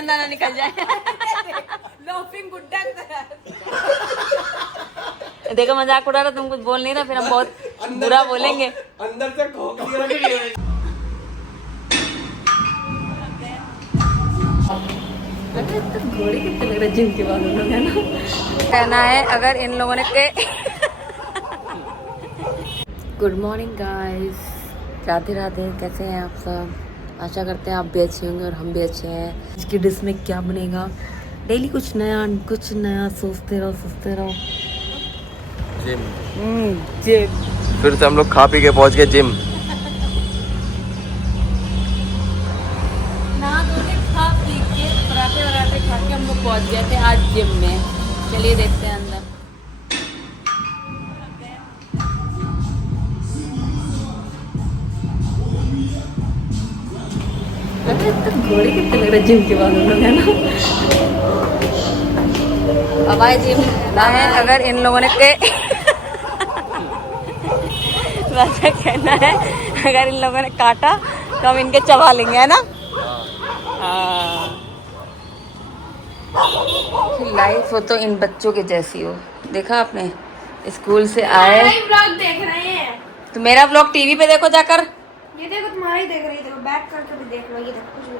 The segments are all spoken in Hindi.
गंदा ना निकल जाए। लाफिंग गुड्डा देखो मजाक उड़ा रहा, तुम कुछ बोल नहीं रहा, फिर हम बहुत बुरा बोलेंगे। अंदर से खोखली घोड़े कितने लग रहे जिम के बाद उन लोग, है ना। कहना है अगर इन लोगों ने good morning guys, Radhe Radhe. कैसे हैं आप सब? आशा करते हैं आप भी अच्छे होंगे और हम भी अच्छे हैं। इसकी डिश में क्या बनेगा? डेली कुछ नया सोचते रहो। जिम। फिर से हम लोग खा पी के पहुंच गए जिम। नहा धो के खा पी के पराठे खा के हम लोग पहुंच गए थे आज जिम में। चलिए देखते हैं अंदर। घोड़े कितने लग रहे जिम के बाद हम लोग, है ना। अब आए जिम है, अगर इन लोगों ने वैसा कहना है अगर इन लोगों ने काटा तो हम इनके चबा लेंगे, है ना। लाइफ हो तो इन बच्चों के जैसी हो। देखा आपने, स्कूल से आए व्लॉग देख रहे हैं तो मेरा व्लॉग टीवी पे देखो जाकर। ये देखो तुम्हारा ही देख रही है, देखो बैक करके भी देख लो। ये देखो कुछ भी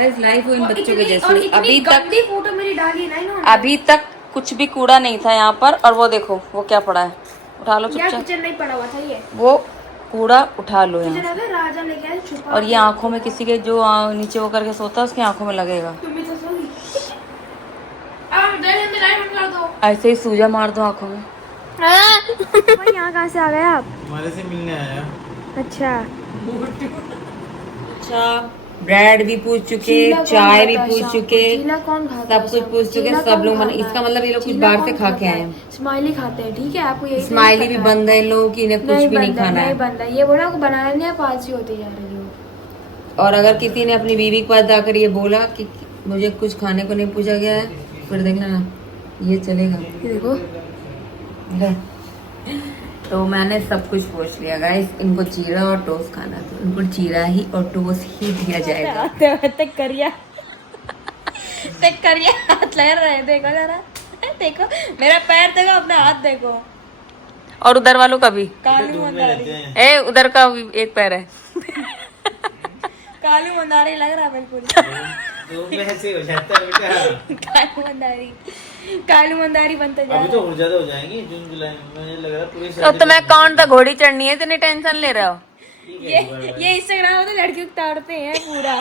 नहीं। लाइफ हो इन बच्चों के जैसी। अभी तक फोटो मेरी डाली ना इन्होंने। अभी तक कुछ भी कूड़ा नहीं था यहाँ पर, और वो देखो वो क्या पड़ा है। उठा लो चुपचाप। किचन नहीं पड़ा हुआ था ये, वो कूड़ा उठा लो यहाँ से। किचन राजा लेके आए छुपा। और ये आंखों में किसी के जो नीचे वो करके सोता है उसकी आंखों में लगेगा। तुम भी तो सोगी। अब लाइट बंद कर दो। ऐसे ही सूजा मार दो आंखों में। भाई यहाँ कहाँ से आ गए आप? हमारे से मिलने आया। अच्छा, ब्रेड भी पूछ चुके, चाय भी पूछ चुके, चीला कौन खाता है? सब कुछ पूछ चुके सब लोग। इसका मतलब ये लोग कुछ बाहर से खा के आए हैं। स्माइली खाते हैं, ठीक है। आपको यही स्माइली भी बंद है इन लोगों की, इन्हें कुछ भी नहीं खाना है। बंद है, ये बोला को बनाना नहीं है, पालसी होती जा रही हो। और अगर किसी ने अपनी बीवी के पास जाकर ये बोला कि मुझे कुछ खाने को नहीं पूछा गया है, फिर देखना ना ये चलेगा। ये देखो, तो मैंने सब कुछ पूछ लिया गाइस। इनको चीरा और टोस्ट खाना, तो इनको चीरा ही और टोस्ट ही दिया जाएगा। तक करिया हाथ लहर रहे, देखो जरा, देखो मेरा पैर देखो, अपना हाथ देखो। और उधर वालों का भी। कालू मंदारी, ए उधर का भी एक पैर है। कालू मंदारी लग रहा बिल्कुल। ऐसे हो जाता है बेटा। कालू मंदारी बनता जा रहा है। अभी तो और ज्यादा हो जाएंगे जून जुलाई में, मुझे लग रहा है पूरी। तो मैं कौन था घोड़ी चढ़नी है, इतनी टेंशन ले रहे हो? ये इंस्टाग्राम पे लड़कियों को ताड़ते हैं पूरा।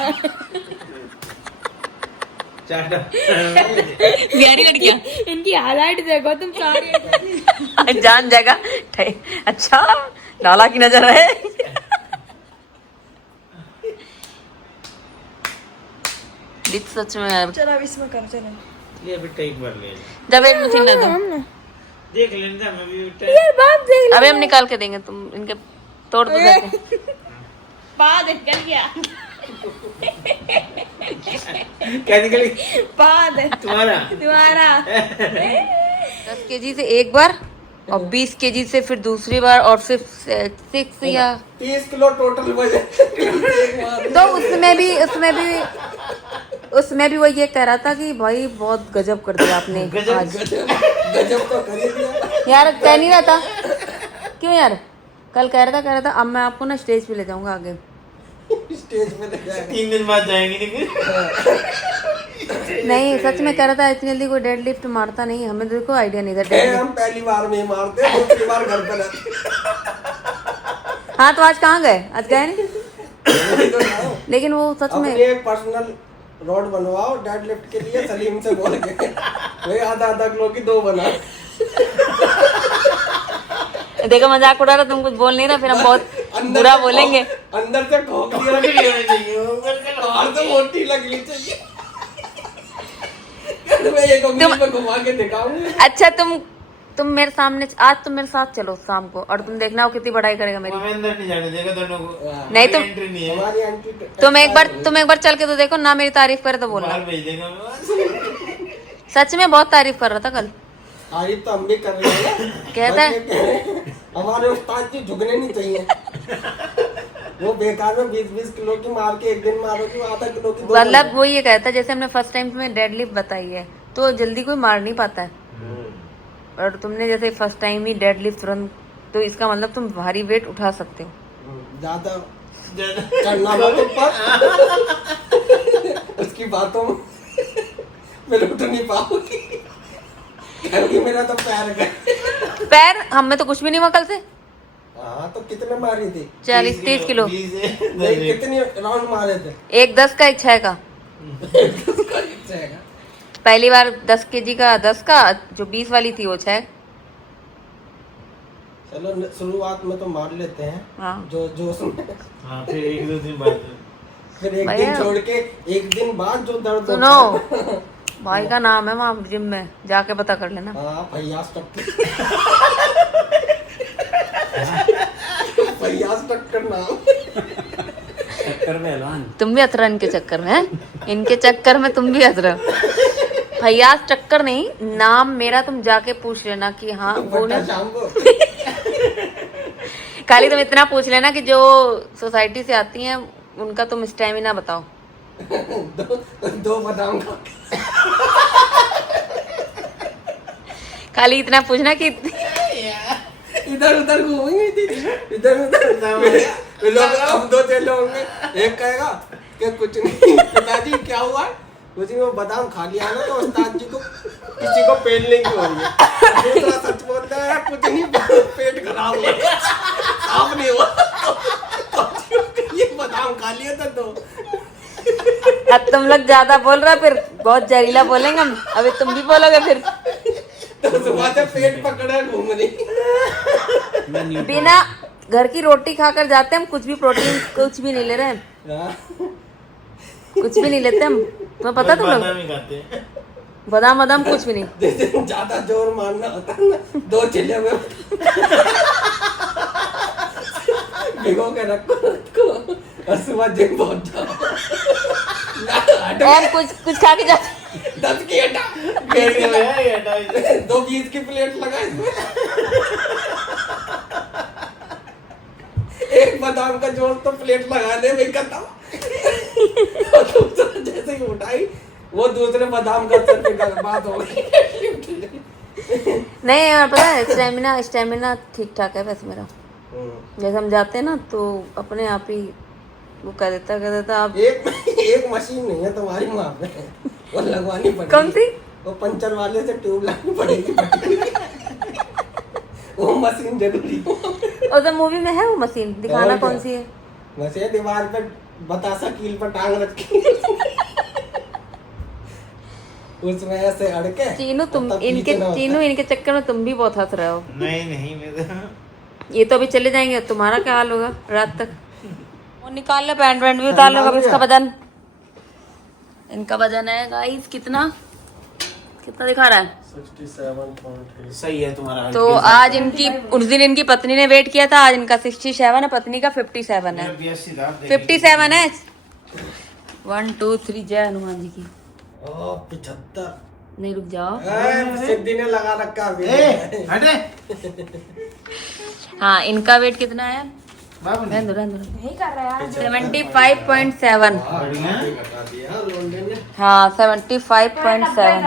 प्यारी लड़कियां, इनकी हालाइट देखो तुम सारी। जान जाएगा। अच्छा लाला की नजर है। सच में यार। चलो अब इसमें कर, चलो ये बेटा एक बार ले जब एक मशीन दो देख लेना। मैं भी यार बाप देख ले। अबे हम निकाल के देंगे, तुम इनके तोड़ दो जाके। पा देख कर क्या क्या निकली? पा दे तुम्हारा 10 केजी से एक बार और 20 केजी से फिर दूसरी बार, और सिर्फ 6 या 30 किलो टोटल वजन। तो उसमें भी वो ये कह रहा था कि भाई बहुत गजब कर दिया आपने आज। गजब तो कर दिया यार कह नहीं रहा था क्यों यार? कल कह रहा था अब मैं आपको ना स्टेज पे ले जाऊंगा आगे। स्टेज पे ले जाएंगे 3 दिन बाद जाएंगे। नहीं सच में कह रहा था, इतनी जल्दी कोई डेड लिफ्ट मारता नहीं, हमें तो कोई आइडिया नहीं था। हम पहली बार में मारते, दूसरी बार घर पे रहते। हाँ तो आज कहाँ गए? आज गए नहीं। लेकिन वो सच में एक पर्सनल रोड बनवाओ डेड लिफ्ट के लिए, सलीम से बोल के भाई आधा किलो की 2 बना। देखो मजाक उड़ा रहा, तुम कुछ बोल नहीं रहा, फिर हम बहुत बुरा बोलेंगे। अंदर से खोखली लगी होनी चाहिए, बाहर से मोटी लगनी चाहिए। मैं एक उंगली पे घुमा के दिखाऊंगा। अच्छा तुम मेरे सामने आज तुम मेरे साथ चलो शाम को, और तुम देखना वो कितनी बढ़ाई करेगा मेरी। हमें अंदर नहीं जाने देगा दोनों को। नहीं एंट्री नहीं है हमारी एंट्री। तुम एक बार चल के तो देखो ना, मेरी तारीफ करे तो बोलना। बाहर भेज देगा। सच में बहुत तारीफ कर रहा था कल। तारीफ तो हम भी कर रहे हैं। कहता है हमारे उस्ताद जी झुकने नहीं चाहिए। वो बेकार में 20-20 किलो की मार के एक दिन मारोगी, वो आधा किलो की दो मतलब वो ये कहता है जैसे हमने फर्स्ट टाइम तुम्हें डेडलिफ्ट बताई है तो जल्दी कोई मार नहीं पाता है, और तुमने जैसे फर्स्ट टाइम ही डेडलिफ्ट तुरंत, तो इसका मतलब तुम भारी वेट उठा सकते हो। ज्यादा करना मत ऊपर। उसकी बातों में मैं उठ नहीं पाऊंगी क्योंकि मेरा तो पैर गए। पैर हम में तो कुछ भी नहीं हुआ कल से। हाँ तो कितने मारी थी? 40-30 किलो। नहीं, कितनी राउंड मारे थे? एक 10 का एक 6 का। पहली बार 10 kg का 10 का, जो 20 वाली थी वो 6। चलो शुरुआत में तो मार लेते हैं। हाँ। जो जोश में। हाँ, फिर 1-2 दिन बाद फिर एक भैया। दिन छोड़ के एक दिन बाद जो दर्द सुनो, होता है। भाई का नाम है वहाँ जिम में, जाके पता कर लेना। हाँ फैयाज टक्कर नाम। चक्कर में ऐलान। तुम भी अतरा इनके चक्कर में है, इनके चक्कर में तुम भी अतरा। फैयाज टक्कर नहीं, नाम मेरा तुम जाके पूछ लेना कि हाँ वो ने। शाम को खाली तुम इतना पूछ लेना कि जो सोसाइटी से आती हैं उनका तुम स्टेमिना बताओ। दो बादाम खा के। खाली इतना पूछना कि इधर उधर घूमेंगे दीदी, इधर उधर लोग हम दो चले होंगे। एक कहेगा कि कुछ नहीं पिताजी क्या हुआ, कुछ नहीं वो बादाम खा लिया ना तो उस्ताद जी को किसी को पेन नहीं हो रही है। दूसरा सच बोलता है कुछ नहीं पेट खराब हुआ, साफ नहीं हुआ, ये बादाम खा लिया था तो। अब तुम लोग ज्यादा बोल रहे हो, फिर बहुत जहरीला बोलेंगे हम, अभी तुम भी बोलोगे फिर। तो सुबह से पेट पकड़े घूम रही। बिना घर की रोटी खाकर जाते हम, कुछ भी प्रोटीन कुछ भी नहीं ले रहे हैं, कुछ भी नहीं लेते हम, तुम्हें पता तुम लोग बादाम ही खाते हैं। बादाम बादाम कुछ भी नहीं। ज्यादा जोर मारना होता है ना, 2 चिल्ले में भिगो के रखो और सुबह जिम पहुंच जाओ। और कुछ खा के जाते। 10 की हटा, 2 20 की प्लेट लगा इसमें। एक बादाम का जोर तो प्लेट लगाने में खत्म। और दूसरा जैसे ही उठाई वो दूसरे बादाम का सर पे बात हो गई। नहीं यार पता है, स्टेमिना ठीक ठाक है वैसे मेरा। जैसे हम जाते हैं ना तो अपने आप ही वो कह देता आप। एक मशीन नहीं है तुम्हारी वहाँ पे, वो लगवानी पड़ेगी। कौन सी? वो पंचर वाले से ट्यूब लानी पड़ेगी। वो मशीन जरूरी है। और मूवी में है वो मशीन, दिखाना और कौन क्या? सी है? वैसे दीवार पे बतासा कील पर टांग रखी। उसमें ऐसे अड़के। चीनू तुम और तब खींचना होता है। चीनू इनके चक्कर में तुम भी बहुत हंस रहे हो। नहीं मैं ये तो अभी चले जाएंगे, तुम्हारा क्या हाल होगा रात तक। वो निकाल लो, पैंट वैंट भी उतार लो कभी। इसका वजन, इनका वजन है गाइस कितना दिखा रहा है? 67.8। सही है तुम्हारा। तो आज इनकी, उस दिन इनकी पत्नी ने वेट किया था, आज इनका 67 है, पत्नी का 57 है। 57 है। 1 2 3 जय हनुमान जी की। 75। नहीं रुक जाओ। सिद्धि ने लगा रखा अभी। हटे। हाँ इनका वेट कितना है? बाबू ने रहने दो। नहीं कर रहा यार। 75.7। बढ़िया। घटा दिया लोंडे ने। हाँ 75.7।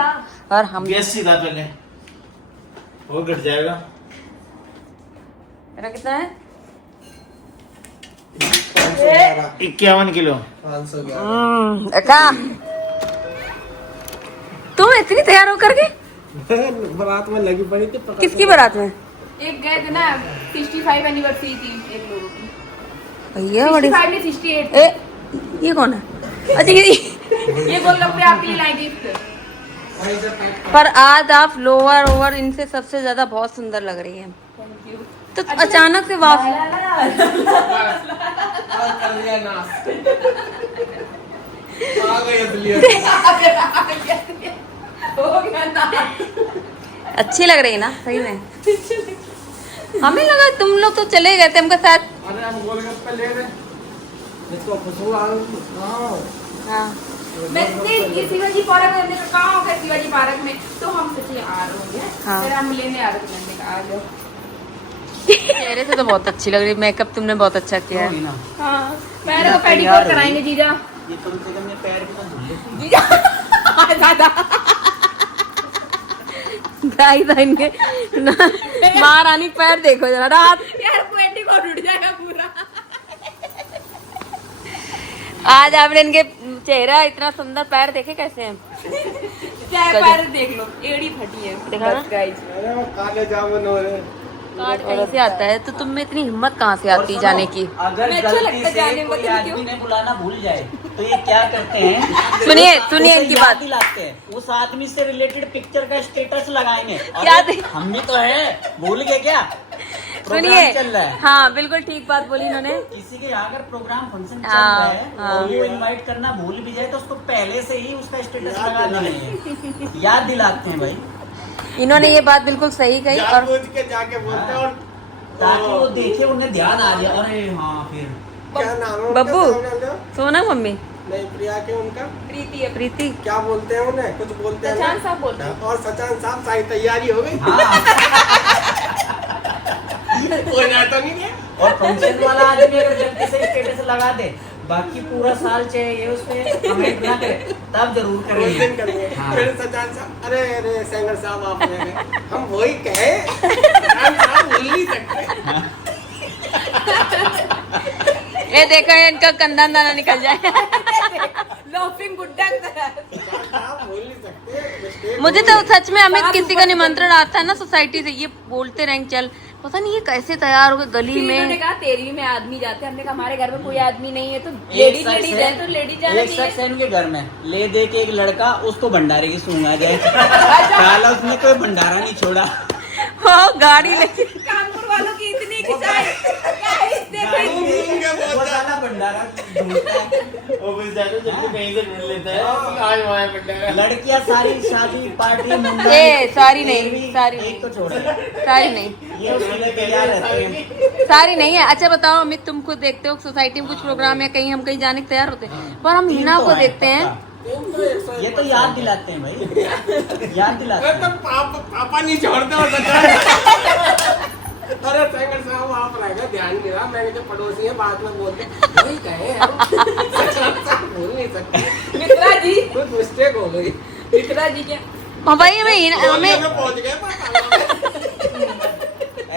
और हम 82 था पहले, वो घट जाएगा। मेरा कितना है? 51 किलो। 511। अक्का तुम इतनी तैयार होकर के बारात में लगी पड़ी थी। किसकी बारात में? एक गए थे ना, 65 एनिवर्सरी थी एक लोगों की। भैया बड़ी 65 में 68। ए ये कौन है? अच्छा ये गोलगप्पे आपके लिए लाई गिफ्ट। पर आज आप लोअर ओवर इनसे सबसे ज्यादा बहुत सुंदर लग रही है। तो अचानक से वापस कर लिया नाश। आ गई असलियत। हो गया ना। अच्छी लग रही है ना सही में। हमें लगा तुम लोग तो चले गए थे हमके साथ। अरे हम गोलगप्पे ले रहे, इसको खुशबू आ रही। हाँ मैं शिवाजी पार्क में कहाँ हो गया? शिवाजी पार्क में तो हम सोचे आ रहे होंगे, हाँ। फिर हम लेने आ रहे थे, मैंने कहा आ जाओ। चेहरे से तो बहुत अच्छी लग रही है, मेकअप तुमने बहुत अच्छा किया है। हाँ पैर को पेडीक्योर कराएंगे जीजा। ये कम से कम ये पैर भी तो धुल लेती। जीजा दादा गाइस इनके महारानी पैर देखो जरा रात। यार पेडीक्योर उठ जाएगा पूरा। आज आपने इनके चेहरा इतना सुंदर पैर देखे कैसे हैं? चाहे पैर देख लो, एड़ी फटी है। देखा ना? अरे वो काले जामुन हो रहे। कार्ड कहीं से आता है तो तुम में इतनी हिम्मत कहाँ से आती है जाने की? अगर मैं अच्छा गलती लगता से जाने में, कोई पता नहीं आदमी क्यों। ने बुलाना भूल जाए तो ये क्या करते हैं? सुनिए उसे इनकी याद बात। दिलाते हैं, उस आदमी से रिलेटेड पिक्चर का स्टेटस लगाएंगे। याद अरे, हम भी तो है, भूल गए क्या? सुनिए प्रोग्राम चल रहा है, हाँ बिल्कुल ठीक बात बोली इन्होंने। किसी के यहाँ अगर प्रोग्राम फंक्शन चल हाँ, रहा है हाँ। और वो इनवाइट करना भूल भी जाए तो उसको पहले से ही उसका स्टेटस लगा देंगे, याद दिलाते हैं भाई, इन्होंने ये बात बिल्कुल सही कही। और जानबूझ के जाके बोलते हैं। और ताकि वो देखे उन्हें ध्यान आ जाए। अरे हाँ, फिर क्या नाम है उनका? बब्बू। सामने वाले? सोना मम्मी नहीं, प्रिया के उनका प्रीति है। प्रीति क्या बोलते हैं उन्हें? कुछ बोलते हैं सचान ना? साहब बोलते हैं। और सचान साहब सारी तैयारी हो गई। हाँ। कोई ना तो नहीं है। और फंक्शन वाला आदमी अगर गलती से स्टेटस लगा दे, बाकी पूरा साल चाहे ये उस पे कमेंट ना करे, तब जरूर उस दिन करेंगे। करेंगे। हाँ। फिर सचान साहब, अरे अरे सेंगर साहब आप रह गए। हम वही कहे, सचान साहब भूल नहीं सकते। ये देखो इनका कंधा दाना निकल जाए। लॉफिंग गुड्डा की तरह। सचान साहब भूल नहीं सकते। mistake मुझे हो तो गई। सच में अमित किसी का निमंत्रण आता है ना सोसाइटी से, ये बोलते रहेंगे चल, पता नहीं ये कैसे तैयार हो गए गली फिर इन्होंने में। कहा तेरी में आदमी जाते हैं। हमने कहा हमारे घर में कोई आदमी नहीं है तो एक लेडीज शख्स लेडीज है तो लेडीज जाना एक शख्स चाहिए। है इनके घर में, ले दे के एक लड़का उसको भंडारे की सूंघ आ जाए। साला उसने कोई भंडारा नहीं छोड़ा। हो गाड़ी लेके कानपुर वालों की इतनी खिंचाई। Guys, देखो वो साला भंडारा ढूंढता है। वो भी जाके जल्दी कहीं से ढूंढ लेता है। आज वहाँ है बंदा। लड़कियां सारी शादी पार्टी मुंडा ए, सारी नहीं, सारी एक नहीं। तो छोड़, सारी नहीं, ये उसके लिए तैयार रहते हैं। सारी नहीं है। अच्छा बताओ अमित, तुम खुद देखते हो सोसाइटी में कुछ प्रोग्राम है, कहीं हम कहीं जाने को तैयार होते हैं, पर हम हिना तीन तो को हैं, देखते हैं। पक्का। ये तो याद दिलाते हैं भाई, याद दिलाते अरे तो हैं। पापा नहीं छोड़ते हो सचान। अरे सेंगर साहब आप रह गए, ध्यान नहीं रहा। मैं जो पड़ोसी है बाद में बोलते वही कहे हम। सचान साहब भूल नहीं सकते। मित्रा जी, कुछ मिस्टेक हो गई। मित्रा जी क्या? हाँ भाई हमें हमें पहुंच गए पापा।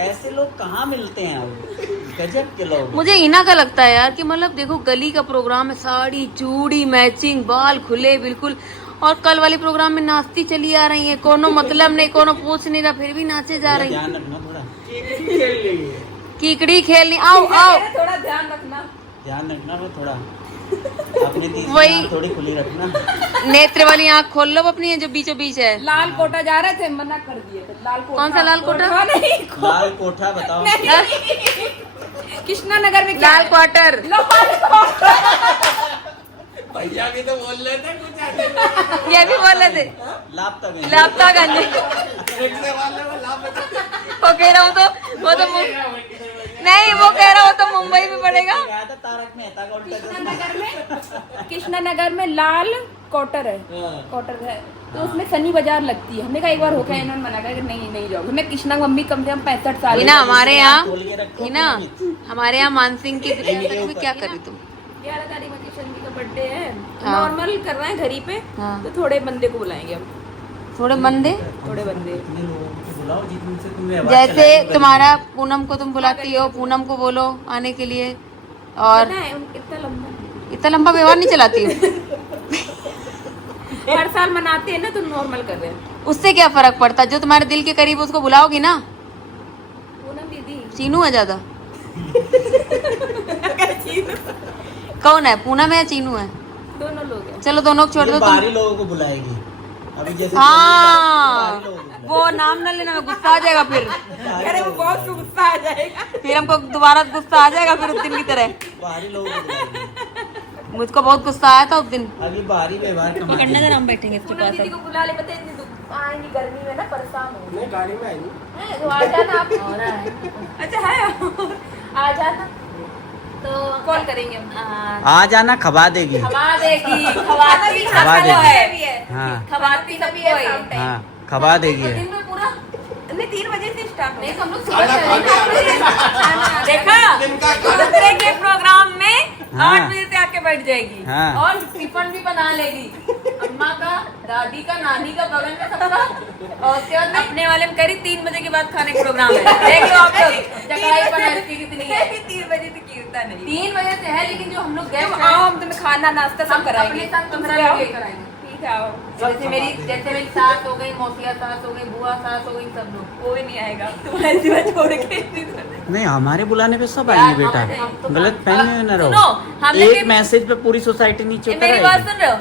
ऐसे लोग कहाँ मिलते हैं अब, गजब के लोग। मुझे इना का लगता है यार कि मतलब देखो गली का प्रोग्राम है, साड़ी चूड़ी मैचिंग, बाल खुले बिल्कुल, और कल वाले प्रोग्राम में नाचती चली आ रही है, कोनो मतलब नहीं, कोनो पूछ नहीं रहा, फिर भी नाचे जा रही है। ध्यान रखना थोड़ा, खेल रही है। कीकड़ी खेलनी, आओ आओ। थोड़ा ध्यान रखना। ध्यान रखना वो थोड़ा, अपनी तीसरी वही। आंख थोड़ी खुली रखना। नेत्र वाली आँख खोल लो अपनी, जो बीचों बीच है। लाल कोटा जा रहे थे, मना कर दिए थे। लाल कोटा। कौन सा लाल कोटा? नहीं, लाल कोठा बताओ। कृष्णा नगर में क्या लाल है? क्वार्टर। लाल कोटा। भैया भी तो बोल रहे थे कुछ आगे। ये भी बोल रहे थे लापतागंज। लापतागंज। रिक्शे वाले को लाभ बचा। वो कह रहा हूँ तो वो तो नहीं, वो कह रहा हूँ तो मुंबई में पड़ेगा। गया था तारक मेहता का उल्टा कृष्णा नगर में लाल क्वार्टर है। क्वार्टर है तो उसमें सनी बाजार लगती है। हमने कहा एक बार होकर इन्होंने मना करा कि नहीं नहीं जाओगे। मैं कृष्णा मम्मी कम से कम 65 साल हिना हमारे यहाँ, खोल के रखो हिना अपनी। हमारे यहाँ मानसिंह की में क्या करी तुम? 11 तारीख में किशन जी का बर्थडे है। हाँ। नॉर्मल कर रहे हैं घर ही पे। हाँ। तो थोड़े बंदे को बुलाएंगे हम। थोड़े मंदे, थोड़े बंदे। इतने लोगों को बुलाओ जिनसे तुम्हें आवाज जैसे चलानी है। तुम्हारा पूनम को तुम बुलाती हो, पूनम को बोलो आने के लिए। और पता है इतना लंबा इतना लंबा व्यवहार नहीं चलाती हो। हर साल मनाते हैं ना तो नॉर्मल कर रहे हैं। उससे क्या फर्क पड़ता, जो तुम्हारे दिल के करीब उसको बुलाओगी ना। पूनम दीदी चीनू है ज्यादा। कौन है, पूनम है या चीनू है? दोनों लोग हैं। चलो दोनों को छोड़ ये दो बाहरी तुम। लोगों को बुलाएगी अभी, जैसे हाँ, बाहरी लोगों को बुलाएगी। वो नाम ना लेना, मैं गुस्सा आ जाएगा फिर। अरे वो बहुत गुस्सा आ जाएगा। फिर हमको दोबारा गुस्सा आ जाएगा फिर उस दिन की तरह। बाहरी लोगों को बुलाएगी। मुझको बहुत गुस्सा आया था उस दिन। अभी बाहरी व्यवहार कमा पकड़ने देना, हम बैठेंगे इसके पूनम पास दीदी अब। को बुला ले। पता है इतनी आएंगी गर्मी में ना, परेशान हो। नहीं गाड़ी में आई नहीं। है, तो आ जाना आप। अच्छा है, आ जाना तो कॉल करेंगे हम। आ जाना, खबा देगी। खवा देगी, खवाती खवा सबको देगी। है। हाँ खवाती सबको है। हाँ, खबा देगी। दिन में पूरा नहीं 3 बजे से स्टार्ट नहीं तो हम लोग खाना खाते देखा दिन का खाना दूसरे के प्रोग्राम में हाँ। 8 बजे से आके बैठ जाएगी हाँ। और टिफिन भी बना लेगी, अम्मा का, दादी का, नानी का, बगल में सबका, और उसके बाद अपने वाले में करी 3 बजे के बाद खाने का प्रोग्राम है। देख लो आप लोग चकाई बनाती कितनी है। 3 बजे से कीर्तन है। 3 बजे से है, लेकिन जो हम लोग गेस्ट आओ, हम तुम्हें खाना नाश्ता सब कराएंगे। अपने साथ तुम तुम्हारा आओ। भी कराएंगे। ठीक है, आओ। जैसे मेरी सास हो गई, मौसिया सास हो गई, बुआ सास हो गई, सब लोग। कोई नहीं आएगा तुम्हारे सिवा छोड़ के। नहीं, हमारे बुलाने पे सब यार, आएंगे बेटा, हम तो- गलत फहमी में न सुनो, रहो। हम एक लेकिन- मैसेज पे पूरी सोसाइटी नीचे उतर मेरी बात आएगी। सुन रहे हो?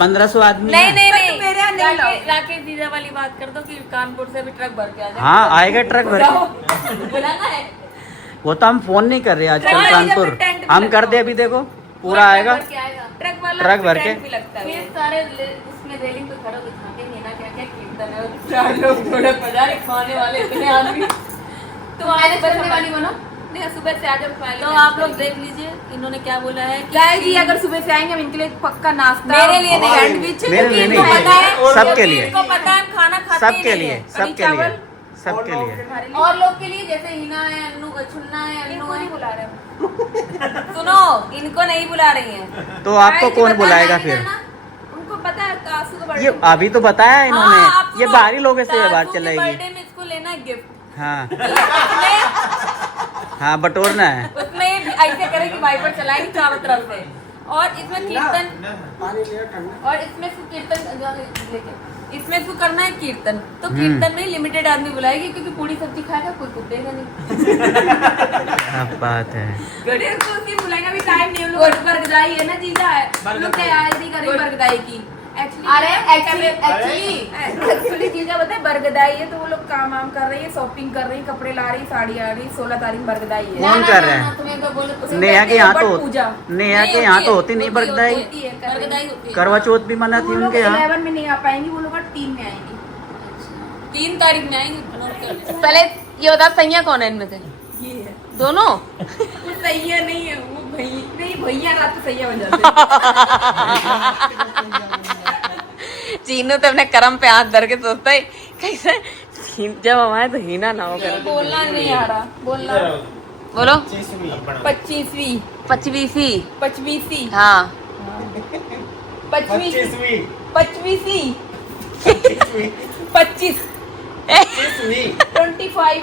1500 आदमी नहीं है। नहीं पर नहीं, मेरे यहाँ नहीं लाओ। राकेश दीदा वाली बात कर दो कि कानपुर से भी ट्रक भर के आ जाए। हाँ, आएगा ट्रक भर जाओ, के। बुलाना है। वो तो हम फोन नहीं कर रहे आजकल ट्रक कानपुर, वाले टेंट भी हम कर लगाओ। दे अभी देखो पूरा आएगा। भर के आएगा। ट्रक वाला ट्रक भर टेंट के। भी लगता है। फिर सारे उसमें रेलिंग पे खड़े दिखाते हैं ना क्या क्या कीर्तन है, और 4 लोग थोड़े पधारे खाने वाले इतने आदमी। तो मैंने करने वाली बनो, नहीं, सुबह से आ जाओ पहले। तो आप लोग देख लीजिए इन्होंने क्या बोला है कि गाय जी अगर सुबह से आएंगे हम इनके लिए पक्का नाश्ता, मेरे लिए नहीं, सैंडविच, मेरे लिए इनको नहीं, पता है, सबके क्योंकि लिए। इनको पता है हम खाना खाते ही सबके नहीं लिए, है। सबके लिए, सबके लिए। और लोग के लिए जैसे हिना है, अन्नू छुन्ना है, अन्नू इनको नहीं है। बुला रहे हम। सुनो, इनको नहीं बुला रही हैं। तो आपको गाय जी कौन बता बुलाएगा रही है फिर? ना? उनको पता है आंसू का ये बर्थडे। अभी तो बताया हाँ, इन्होंने, आप ये सुनो, बाहरी लोगों से ये बात दादू के चलाएगी। बर्थडे में इसको लेना है गिफ्ट। हाँ उसमें हाँ, बटोरना है। ऐसे करेगी, वाइपर चलाएगी चारों तरफ से, और इसमें कीर्तन, पानी लिया ठंडा। और इसमें इसको कीर्तन लेके इसमें इसको करना है कीर्तन। तो कीर्तन में लिमिटेड आदमी बुलाएगी, क्योंकि पूरी सब्जी खाएगा कोई कुछ देगा नहीं। क्या बात है। गणेश को उसकी बुलाएंगे, अभी टाइम नहीं है। हम लोग बरगदाई है ना जीजा है, हम लोग तैयारी करें बरगदाई की। अरे एक्चुअली जीजा बताए बरगदाई है, तो वो लोग काम वाम कर रही है, शॉपिंग कर रही है, कपड़े ला रही, साड़ी आ रही। 16 तारीख बरगदाई है। कौन कर रहा है? तुम्हें तो बोले तो नेहा के यहाँ तो बट पूजा। नेहा के यहाँ तो होती नहीं बरगदाई। होती है, कर रही है। बरगदाई होती है। करवा चौथ भी मना तो थी वो लोग उनके यहाँ। 11 में नहीं आ पाएंगी, वो लोग 3 में आएंगी। 3 तारीख में आएंगे। पहले ये बता, सैया कौन है इनमें से? ये है दोनों? वो सैया नहीं है, वो भैया नहीं, भैया रात को सैया बन जाते चीनू तो अपने कर्म पे हाथ धर के सोचता है कैसे जब हम आए तो हीना ना हो हैं। बोलना नहीं आ रहा, बोलना। बोलो। 25वीं 25वीं 25वीं हाँ 25वीं 25 25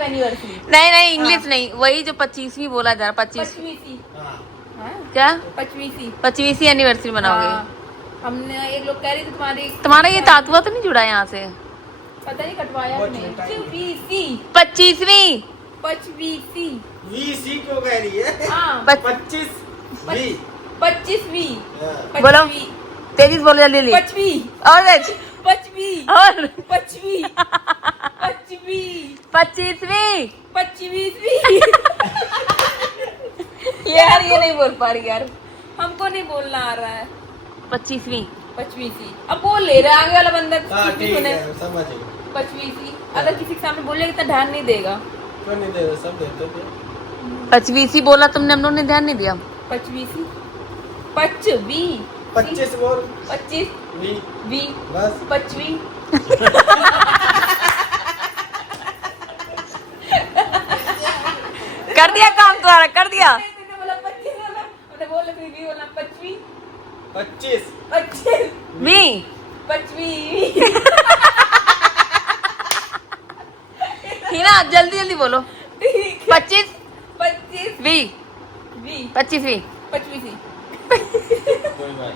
एनिवर्सरी नहीं नहीं, इंग्लिश नहीं, वही जो 25वीं बोला जा रहा। 25 25वीं क्या? 25वीं 25वीं एनिवर्सरी मनाओगे? हमने एक लोग कह रही थी तुम्हारी तुम्हारा ये तातुआ तो नहीं जुड़ा यहाँ से? पता नहीं कटवाया कि नहीं। 25वीं 25वीं 25वीं वी सी क्यों कह रही है? हाँ 25 वी 25वीं बोलो, तेजी से बोलो, जल्दी जल्दी। 25वीं और तेज। 25वीं और 25वीं 25वीं 25वीं 25वीं यार ये नहीं बोल पा रही यार। हमको नहीं बोलना आ रहा है। 25वीं 25वीं अब बोल ले रहा है आगे वाला बंदा हाँ कुछ भी ठीक सुने। है, समझ गए। 25वीं अगर किसी के सामने बोलेगा तो ध्यान नहीं देगा। क्यों नहीं दे रहे? सब देते थे। 25वीं बोला तुमने, हम लोग ने ध्यान नहीं दिया। 25वीं 25वीं 25 बोल 25वीं वी बस 25वीं कर दिया काम तुम्हारा, कर दिया। तूने बोला 25 बोला, हमने बोला फिर भी बोला 25वीं 25 वीं 25वीं हिना जल्दी जल्दी बोलो। ठीक है 25वीं 25वीं 25वीं 25वीं कोई बात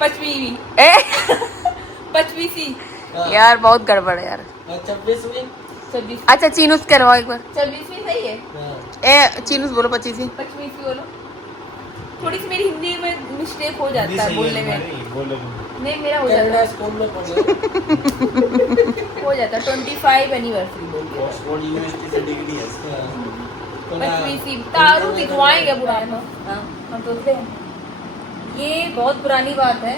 25वीं ए 25वीं नहीं। यार बहुत गड़बड़ है यार। 26वीं 26 अच्छा चीनूस करवाओ एक बार। 26वीं सही है। ए चीनूस बोलो 25वीं। 25वीं बोलो। थोड़ी सी मेरी हिंदी में मिस्टेक हो जाता है बोलने में। नहीं मेरा हो जाता कनाडा है, स्कूल में पढ़े। हो जाता है 25 एनिवर्सरी बोल के। ऑक्सफोर्ड यूनिवर्सिटी से डिग्री है। 25वीं तारू दिखवाएंगे पुराना। हाँ, हम सोचते हैं ये बहुत पुरानी बात है,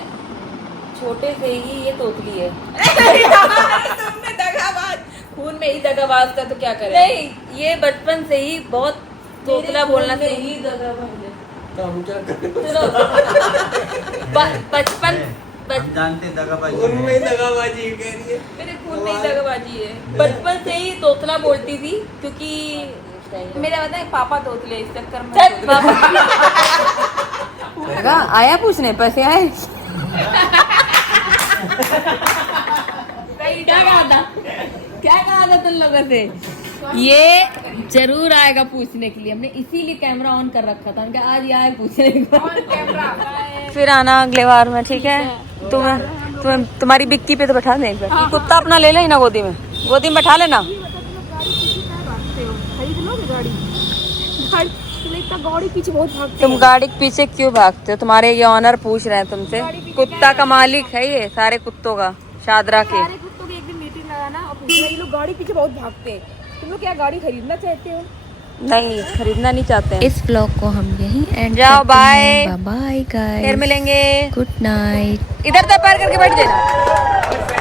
छोटे से ही ये तोतली है। तुमने दगाबाज खून में ही दगाबाज था तो क्या करें। नहीं, ये बचपन से ही बहुत तोतला बोलना से चाहिए। तो हम क्या करें? सुनो, बचपन हम जानते दगाबाजी उनमें ही दगाबाजी कह रही है। मेरे खून में ही दगाबाजी है। बचपन से ही तोतला बोलती थी क्योंकि मेरा पता है पापा तोतले इस चक्कर में चल, तोतले। लगा आया पूछने पैसे आए क्या कहा था तुम लोगों से? ये जरूर आएगा पूछने के लिए, हमने इसीलिए कैमरा ऑन कर रखा था कि आज ये आए पूछने को। फिर आना अगले बार में, ठीक है? तुम्हारी बिक्की पे तो बैठा दें एक बार। कुत्ता अपना ले लेना गोदी में बैठा लेना। गाड़ी पीछे बहुत भागते तुम गाड़ी के पीछे क्यों भागते हो? तुम्हारे ये ऑनर पूछ रहे हैं तुमसे। कुत्ता का मालिक है ये, सारे कुत्तों का, शादरा के। सारे कुत्तों की एक दिन मीटिंग लगाना और पूछना ये लोग गाड़ी पीछे बहुत भागते हैं, तुम लोग क्या गाड़ी खरीदना चाहते हो? नहीं, खरीदना नहीं चाहते हैं। इस व्लॉग को हम यहीं एंड जाओ, बाय बाय गाइस, फिर मिलेंगे। Good night. इधर तो पैर करके बैठ जाना।